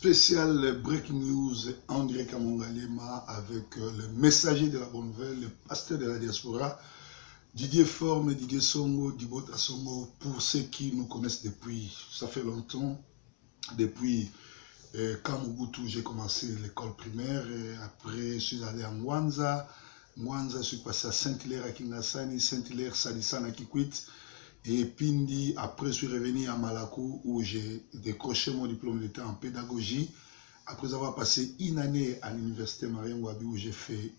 spécial Breaking News André Kamongalema avec le messager de la bonne nouvelle, le pasteur de la diaspora, Didier Forme, Didier Songo, Dibota Songo, pour ceux qui nous connaissent depuis, ça fait longtemps, depuis quand Mobutu, j'ai commencé l'école primaire, et après je suis allé à Mwanza, je suis passé à Saint-Hilaire à Kingasani, Saint-Hilaire, Salisana à Kikwit, et Pindi, après je suis revenu à Malakou où j'ai décroché mon diplôme d'état en pédagogie. Après avoir passé une année à l'université Marien Wabi où j'ai fait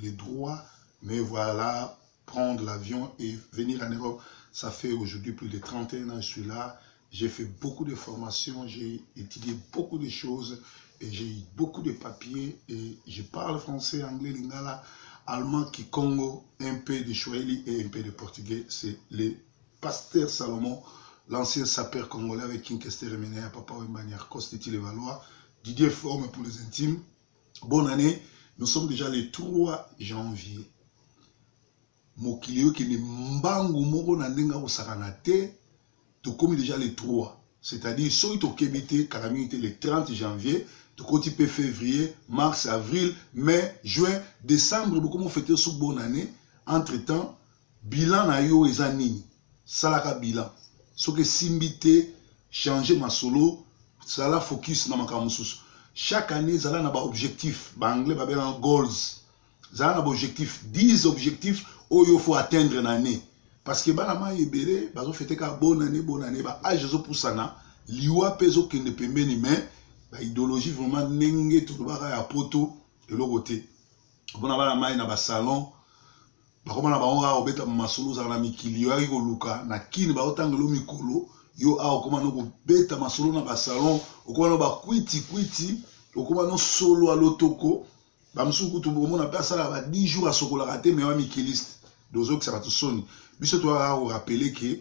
les droits, mais voilà, prendre l'avion et venir en Europe, ça fait aujourd'hui plus de 31 ans je suis là. J'ai fait beaucoup de formations, j'ai étudié beaucoup de choses et j'ai eu beaucoup de papiers et je parle français, anglais, lingala, allemand, kikongo, un peu de swahili et un peu de portugais. C'est les Pasteur Salomon, l'ancien sapeur congolais avec Kinkester Remené à Papa Wembaniar Kostiti les Valois, Didier Forme pour les intimes. Bonne année, nous sommes déjà le 3 janvier. Mokilio qui n'est mbangu moro na ndenga osaranate, tu comme déjà le 3. C'est-à-dire, soit tu kebite, calamité le 30 janvier, tu continues février, mars, avril, mai, juin, décembre, beaucoup m'ont fêté sous bonne année. Entre-temps, bilan na yo ezanini. Salaka bilan. Ce que simbité, changer ma solo, ça la focus dans ma camusus. Chaque année, ça a un objectif. Anglais, ça a un goals. Ça a un objectif. 10 objectifs où il faut atteindre une année. Parce que banama yebere, bazo fete ka bonne année, ba ajezo poussana, liwa peso qui ne peut ni mais, ba idéologie vraiment nenge tout ba ya poto et le côté. Bona banama na ba salon. Bakoma na baonga obeta masolo za na mikilio ya luka na kini ba otangelo mikolo yo a okoma no beta masolo na ba salon okoma no ba kwiti okoma no solo a lotoko ba msuku tu bomona pesa la ba 10 jours à sokola raté mais wa mikiliste dozo que ça va te sonner biso to a rappeler que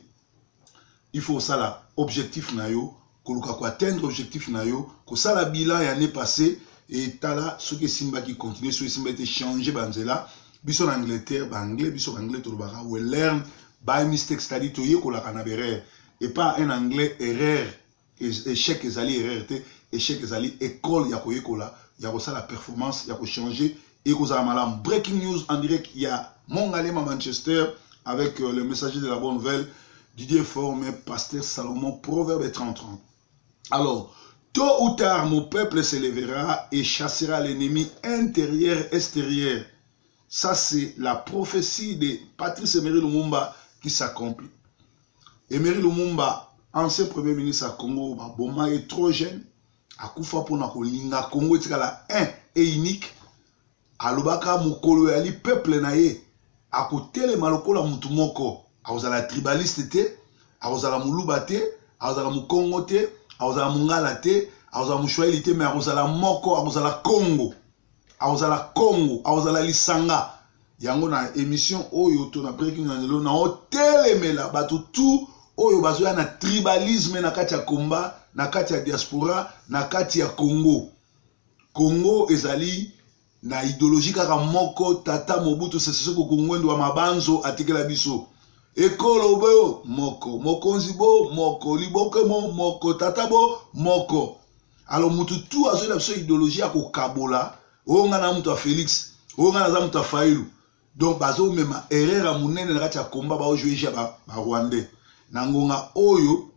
il faut ça là objectif na yo koluka ko atteindre objectif na yo ko ça la bilan ya année passée et tala ce que simba qui continue ce simba été changer banzela. Biso en Angleterre, anglais, biso en anglais, we learn by mistake, c'est-à-dire que tu la canabere et pas un anglais erreur, échec ezali erreur, échec ezali école ya koyekola, ya ko ça la performance, ya ko changer et ko za malam. Breaking news en direct, il y a Mongalema Manchester avec le messager de la bonne nouvelle, Didier Forme, pasteur Salomon, Proverbe 30-30. Alors, tôt ou tard, mon peuple se lèvera et chassera l'ennemi intérieur, extérieur. Ça, c'est la prophétie de Patrice Emery Lumumba qui s'accomplit. Emery Lumumba, ancien premier ministre à Congo, Boma est trop jeune. A Koufa pour Nakolinga, Congo est un et unique. A Lubaka, Mukolo, Ali, peuple naye. A côté les Malokola Mutumoko, a la tribaliste, a la Moulubate, a la Mukongote, a la Mungalate, a la Mouchouailite, mais a la Moko, a la Congo. Aozala Congo, aozala Lisanga. Yango na émission oyo to na breaking news na hotelemela batu tout oyo bazoya na tribalisme na kati ya komba, na kati ya diaspora, na kati ya Congo. Congo ezali na idéologie kaka moko tata Mobutu Sese Seko Kongwendo wa mabanzo atikela biso. Ekolo boyo moko, mokonzi bo moko, liboke moko, tata bo moko. Alors mutu tout azoya biso idéologie ya kokabola. Onga na mutu Félix, onga na za mutu Failu. Donc bazo mema erreur a munene na kati ya komba ba ojoeja ba Rwandais. Nangonga oyo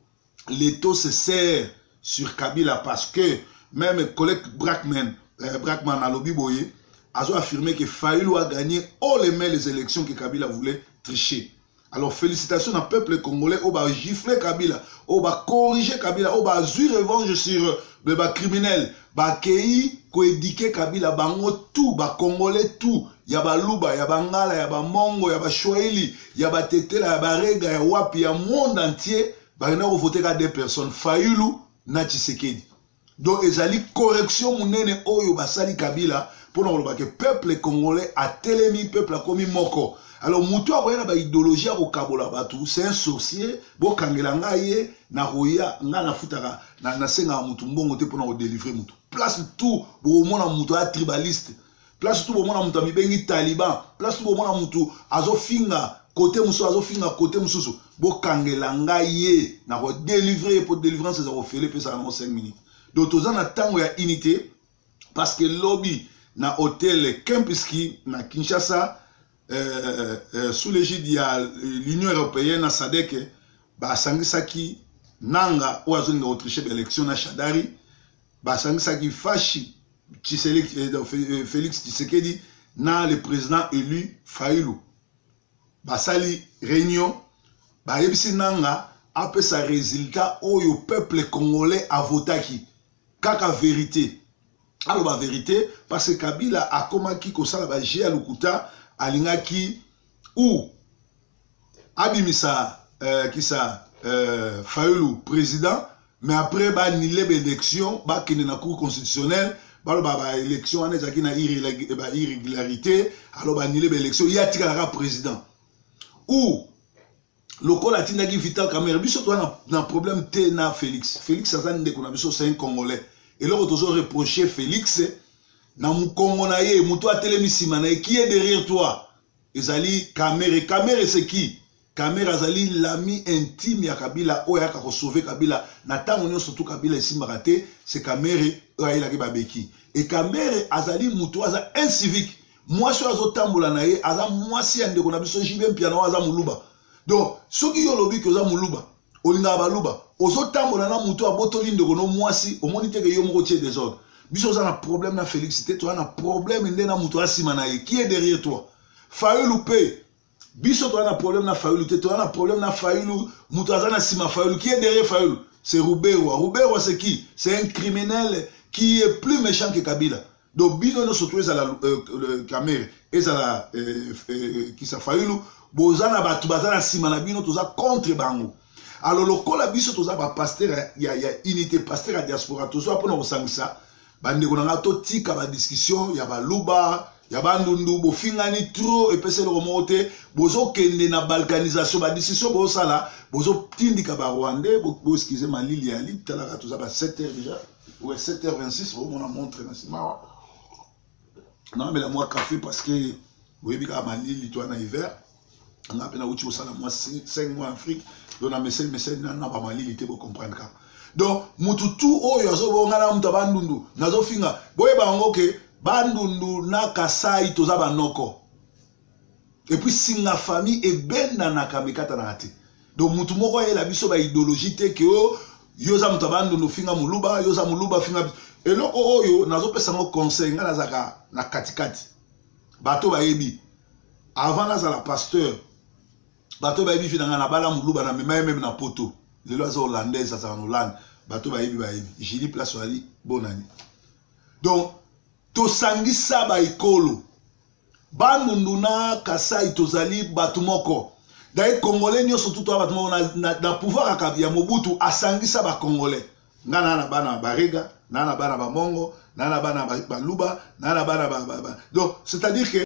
l'étau se sert sur Kabila parce que même collègue Brackman à Lobby Boye a affirmé que Failu a gagné haut les élections que Kabila voulait tricher. Alors félicitations au peuple congolais au ba gifler Kabila, au ba corriger Kabila, au ba jouir revanche sur le ba criminel. Bakei ko édiquer Kabila bango tout ba congolais tout yaba luba yaba ngala yaba mongo yaba shwaili yaba tetela yaba rega ya wapi ya monde entier ba na voter ka des personnes Fayulu na Tshisekedi. Donc ezali correction munene oyo basali Kabila pour na que peuple congolais a telemi peuple a komi moko. Alors mutu akoyena ba idéologie ko kabola batu c'est un sorcier bo kangela ngaye na roya ngana futaka na senga mutu mbongo te pour na délivrer mutu. Place tout pour mon amour tribaliste. Place tout pour mon amour mibengi taliban. Place tout pour mon amour azofinga côté muso azofinga côté mususu. Bo kangela ngaye na ko délivrer pour délivrance ça va faire pe ça en 5 minutes. donc toza na tango ya unité parce que lobby na hôtel Kempinski na Kinshasa sous l'égide de l'Union européenne na SADC basangisaki nanga oazoninga autriche élection na Shadari basangisaki Fashi Félix Tshisekedi na le président élu Fayulu basali réunion bayebisi nanga apesa résultat oyo peuple congolais a votaki kaka vérité. Alors la vérité parce que Kabila a komaki kosala ba jia lukuta alingaki ou abimisa kisa Fayulu président mais après ba nile l'élection ba kene na cour constitutionnelle ba élection ane zaki na irrégularité alors ba nile l'élection ya tika président ou lokola atindaki Vital Kamerhe biso to na problème te na Félix azani ndeko na biso c'est un Congolais et là on reproché Félix na mukongo na ye muto atelemi sima na qui est derrière toi ezali Kamerhe c'est qui Kamerhe azali l'ami intime ya Kabila oyo aka ko sauver Kabila na tango nyonso surtout Kabila esimbaka te c'est Kamerhe oyo ayelaki babeki et Kamerhe azali muto aza incivique mwasi oyo azotambola na ye aza mwasi ya ndeko na biso jibe mpiana aza muluba donc soki yo lobi ko za muluba olinga baluba ozotambola na muto abotoli ndeko no mwasi omoni te ke yo moko tie désordre biso za na problème na Félix toi na problème nde na muto asima na ye qui est derrière toi Fayulu pe biso toi na problème na Fayulu te toi na problème na Fayulu muto azana sima Fayulu qui est derrière Fayulu c'est Ruberwa c'est qui c'est un criminel qui est plus méchant que Kabila donc bino no surtout ezala Kamerhe ezala qui sa Fayulu bozana batu bazana sima na bino toza contre bango alors lokola biso toza ba pasteur ya unité pasteur ya diaspora toza pona kosangisa bandeko na to tika ba discussion ya baluba ya bandundu bofingani trop epese le remonter bozo kende na balkanisation ba discussion bo sala bozo tindika ba rwandais bo excusez ma lili ali talaka toza ba 7h déjà ouais 7h26 bon on a montré na sima non mais la moi café parce que vous voyez ka ma lili toi na hiver on a peine outil au sala moi 5 mois en Afrique donc na messel na ba ma lili te bo comprendre ka donc mututu oyo azo bo ngana mutu bandundu nazo finga boye bango ke bandundu na Kasai toza banoko et puis singa famille et benda na kamikata na ate donc mutu moko ye la biso ba idéologie te ke yoza mutu bandundu finga muluba yoza muluba finga eloko oyo nazo pesa ngo conseil ngana zaka na katikati bato ba yebi avant na za la pasteur bato ba yebi finanga na bala muluba na même na poto lelo azo hollandaise za en Hollande bato ba yebi jili place wali bonani donc to sangisa ba ikolo bandundu na Kasai tozali batu moko dai congolais nyoso tout batu moko na pouvoir ya Mobutu asangisa ba congolais ngana na bana barega na bana ba mongo na bana ba luba na bana ba donc c'est à dire que